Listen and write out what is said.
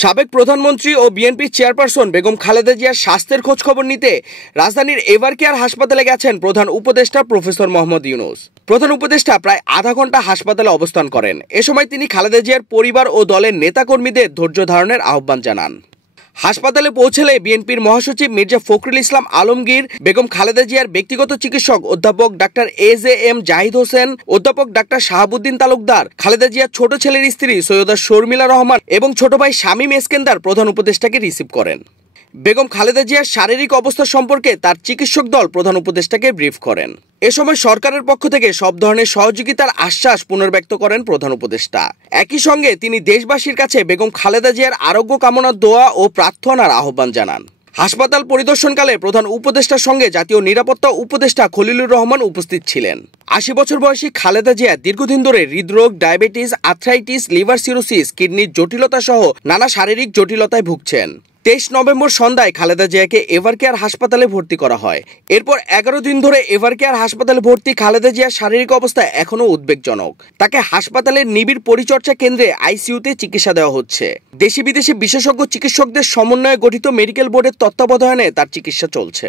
সাবেক প্রধানমন্ত্রী ও বিএনপির চেয়ারপারসন বেগম খালেদা জিয়ার স্বাস্থ্যের খোঁজখবর নিতে রাজধানীর এভারকেয়ার হাসপাতালে গেছেন প্রধান উপদেষ্টা প্রফেসর মোহাম্মদ ইউনূস। প্রধান উপদেষ্টা প্রায় আধা ঘন্টা হাসপাতালে অবস্থান করেন। এ সময় তিনি খালেদা জিয়ার পরিবার ও দলের নেতাকর্মীদের ধৈর্য ধারণের আহ্বান জানান। হাসপাতালে পৌঁছলে বিএনপির মহাসচিব মির্জা ফখরুল ইসলাম আলমগীর, বেগম খালেদা জিয়ার ব্যক্তিগত চিকিৎসক অধ্যাপক ডাক্তার এজেএম জাহিদ হোসেন, অধ্যাপক ডাক্তার শাহাবুদ্দিন তালুকদার, খালেদা জিয়ার ছোট ছেলের স্ত্রী সৈয়দা শর্মিলা রহমান এবং ছোট ভাই শামীম এসকেন্দার প্রধান উপদেষ্টাকে রিসিভ করেন। বেগম খালেদা জিয়ার শারীরিক অবস্থা সম্পর্কে তার চিকিৎসক দল প্রধান উপদেষ্টাকে ব্রিফ করেন। এ সময় সরকারের পক্ষ থেকে সব ধরনের সহযোগিতার আশ্বাস পুনর্ব্যক্ত করেন প্রধান উপদেষ্টা। একই সঙ্গে তিনি দেশবাসীর কাছে বেগম খালেদা জিয়ার আরোগ্য কামনার দোয়া ও প্রার্থনার আহ্বান জানান। হাসপাতাল পরিদর্শনকালে প্রধান উপদেষ্টার সঙ্গে জাতীয় নিরাপত্তা উপদেষ্টা খলিলুর রহমান উপস্থিত ছিলেন। ৮০ বছর বয়সী খালেদা জিয়া দীর্ঘদিন ধরে হৃদরোগ, ডায়াবেটিস, আর্থ্রাইটিস, লিভার সিরোসিস, কিডনির জটিলতা সহ নানা শারীরিক জটিলতায় ভুগছেন। ২৩ নভেম্বর সন্ধ্যায় খালেদা জিয়াকে এভারকেয়ার হাসপাতালে ভর্তি করা হয়। এরপর ১১ দিন ধরে এভারকেয়ার হাসপাতালে ভর্তি খালেদা জিয়ার শারীরিক অবস্থা এখনও উদ্বেগজনক। তাকে হাসপাতালের নিবিড় পরিচর্যা কেন্দ্রে আইসিইউতে চিকিৎসা দেওয়া হচ্ছে। দেশি বিদেশি বিশেষজ্ঞ চিকিৎসকদের সমন্বয়ে গঠিত মেডিকেল বোর্ডের তত্ত্বাবধানে তার চিকিৎসা চলছে।